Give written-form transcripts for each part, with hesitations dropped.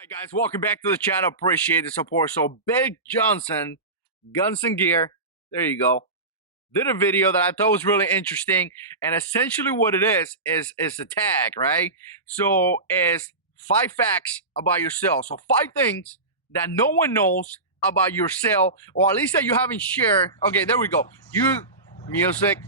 Alright guys, welcome back to the channel. Appreciate the support. So Big Johnson, Guns and Gear, there you go, did a video that I thought was really interesting. And essentially what it is a tag, right? So it's 5 facts about yourself. So 5 things that no one knows about yourself, or at least that you haven't shared. Okay, there we go. Music,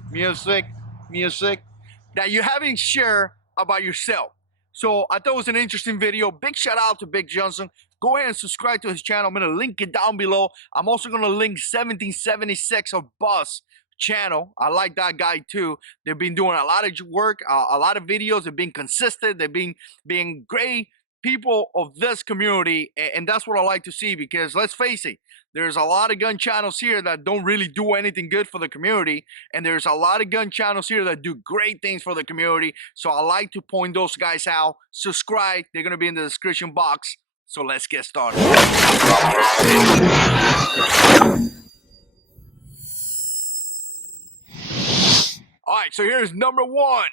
that you haven't shared about yourself. So I thought it was an interesting video. Big shout out to Big Johnson. Go ahead and subscribe to his channel. I'm going to link it down below. I'm also going to link 1776 of Bus channel. I like that guy too. They've been doing a lot of work, a lot of videos. They've been consistent. They've been being great people of this community, and that's what I like to see, because let's face it, there's a lot of gun channels here that don't really do anything good for the community, and there's a lot of gun channels here that do great things for the community. So I like to point those guys out. Subscribe, they're gonna be in the description box. So let's get started. All right, so here's number 1.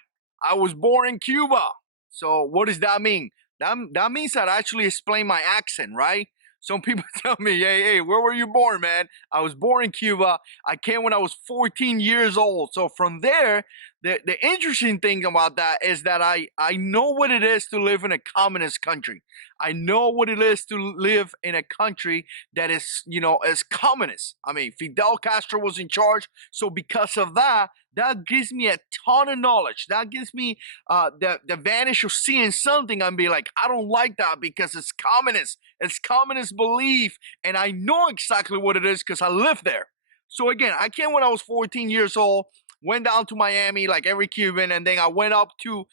I was born in Cuba. So what does that mean? That means that I actually explain my accent, right? Some people tell me, hey, where were you born, man? I was born in Cuba. I came when I was 14 years old. So from there, the interesting thing about that is that I know what it is to live in a communist country. I know what it is to live in a country that is, is communist. I mean, Fidel Castro was in charge. So because of that, that gives me a ton of knowledge. That gives me the advantage of seeing something and be like, I don't like that because it's communist. It's communist belief. And I know exactly what it is because I live there. So again, I came when I was 14 years old, went down to Miami like every Cuban, and then I went up to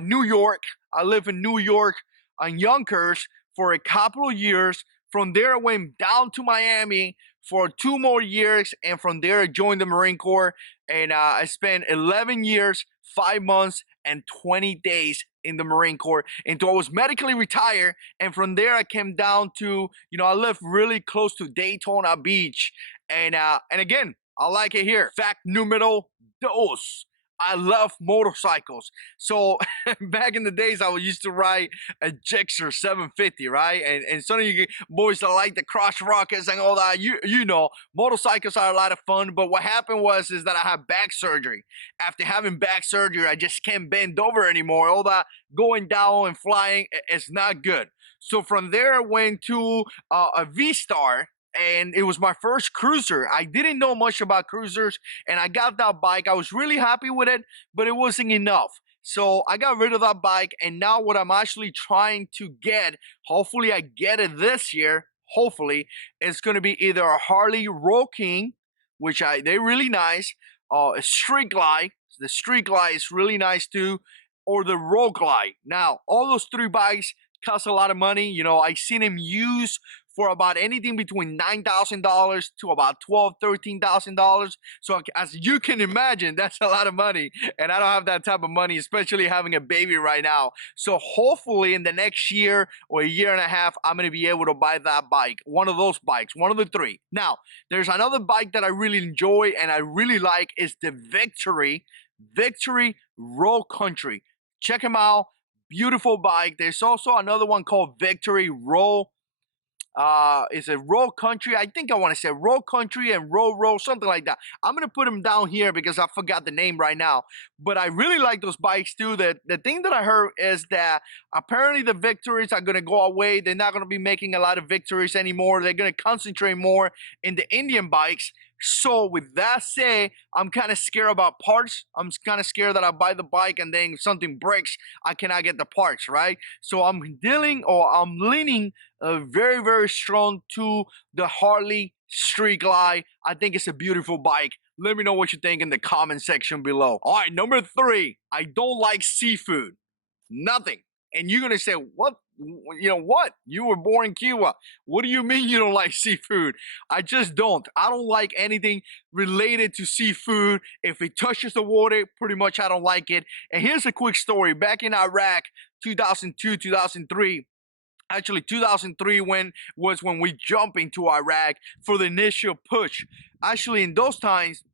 New York. I live in New York on Yonkers for a couple of years. From there, I went down to Miami for 2 more years, and from there, I joined the Marine Corps, and I spent 11 years, 5 months, and 20 days in the Marine Corps until I was medically retired. And from there, I came down to, I live really close to Daytona Beach, and again, I like it here. Fact numero dos. I love motorcycles. So back in the days, I used to ride a Gixxer 750, right? And some of you boys that like the cross rockets and all that, you know, motorcycles are a lot of fun. But what happened is that I had back surgery. After having back surgery, I just can't bend over anymore. All that going down and flying, it's not good. So from there, I went to a V-Star, and it was my first cruiser. I didn't know much about cruisers, and I got that bike. I was really happy with it, but it wasn't enough. So I got rid of that bike, and now what I'm actually trying to get, hopefully I get it this year, hopefully, it's going to be either a Harley Road King, which they're really nice, a Street Glide. The Street Glide is really nice too, or the Road Glide. Now, all those 3 bikes cost a lot of money. I seen them used for about anything between $9,000 to about $12,000, $13,000. So as you can imagine, that's a lot of money. And I don't have that type of money, especially having a baby right now. So hopefully in the next year or a year and a half, I'm going to be able to buy that bike. One of those bikes, one of the 3. Now, there's another bike that I really enjoy and I really like is the Victory Road Country. Check them out. Beautiful bike. There's also another one called Victory Road. Is a Road Country. I think I want to say Road Country and Road, something like that. I'm going to put them down here because I forgot the name right now. But I really like those bikes too. The thing that I heard is that apparently the Victories are going to go away. They're not going to be making a lot of Victories anymore. They're going to concentrate more in the Indian bikes. So with that said, I'm kind of scared about parts. I'm kind of scared that I buy the bike and then if something breaks, I cannot get the parts, right? So I'm leaning very, very strong to the Harley Street Glide. I think it's a beautiful bike. Let me know what you think in the comment section below. All right, number 3, I don't like seafood. Nothing. And you're going to say, what? What? You were born in Cuba. What do you mean you don't like seafood? I just don't. I don't like anything related to seafood. If it touches the water, pretty much I don't like it. And here's a quick story. Back in Iraq, 2002, 2003, actually 2003 was when we jumped into Iraq for the initial push. Actually, in those times,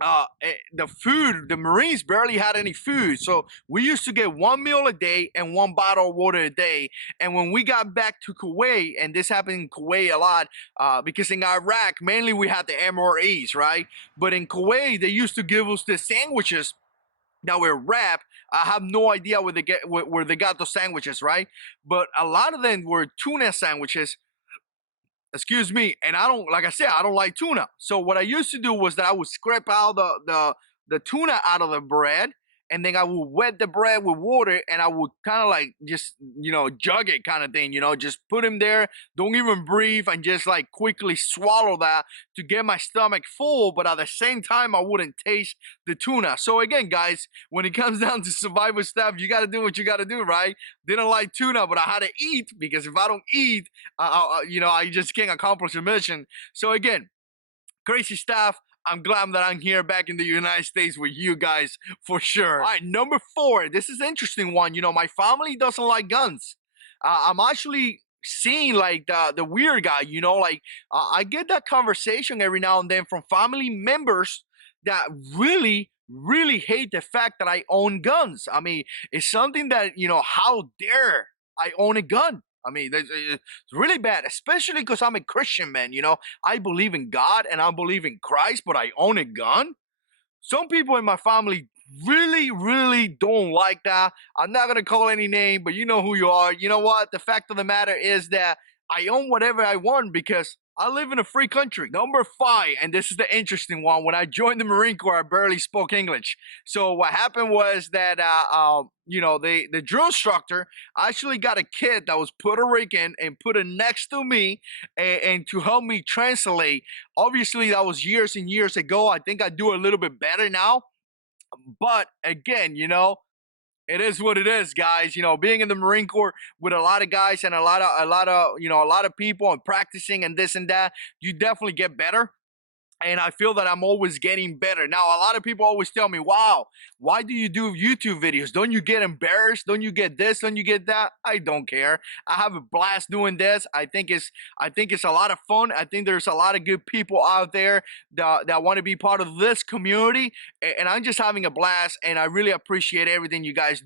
the food, the Marines barely had any food. So we used to get 1 meal a day and 1 bottle of water a day. And when we got back to Kuwait, and this happened in Kuwait a lot, because in Iraq, mainly we had the MREs, right? But in Kuwait, they used to give us the sandwiches that were wrapped. I have no idea where they got those sandwiches, right? But a lot of them were tuna sandwiches, excuse me, and I don't, like I said, I don't like tuna. So what I used to do was that I would scrape out the tuna out of the bread, and then I would wet the bread with water, and I would kind of like just, jug it kind of thing, just put him there, don't even breathe, and just like quickly swallow that to get my stomach full, but at the same time I wouldn't taste the tuna. So again, guys, when it comes down to survival stuff, you got to do what you got to do, right? Didn't like tuna, but I had to eat, because if I don't eat, I just can't accomplish a mission. So again, crazy stuff. I'm glad that I'm here back in the United States with you guys for sure. All right, number 4. This is an interesting one. My family doesn't like guns. I'm actually seeing like the weird guy. Like I get that conversation every now and then from family members that really hate the fact that I own guns. I mean, it's something that, how dare I own a gun? I mean, it's really bad, especially because I'm a Christian, man. I believe in God and I believe in Christ, but I own a gun. Some people in my family really don't like that. I'm not gonna call any name, but you know who you are. You know what? The fact of the matter is that I own whatever I want because I live in a free country. Number 5, and this is the interesting one. When I joined the Marine Corps, I barely spoke English. So what happened was that the drill instructor actually got a kid that was Puerto Rican and put it next to me, and to help me translate. Obviously, that was years and years ago. I think I do a little bit better now. But again, it is what it is, guys. Being in the Marine Corps with a lot of guys and a lot of people and practicing and this and that, you definitely get better. And I feel that I'm always getting better. Now, a lot of people always tell me, wow, why do you do YouTube videos? Don't you get embarrassed? Don't you get this? Don't you get that? I don't care. I have a blast doing this. I think it's a lot of fun. I think there's a lot of good people out there that want to be part of this community. And I'm just having a blast. And I really appreciate everything you guys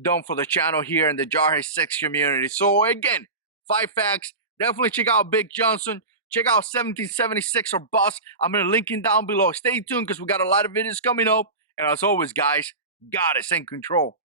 done for the channel here in the JH6 community. So again, 5 facts. Definitely check out Big Johnson. Check out 1776 or Bust. I'm going to link him down below. Stay tuned because we got a lot of videos coming up. And as always, guys, God is in control.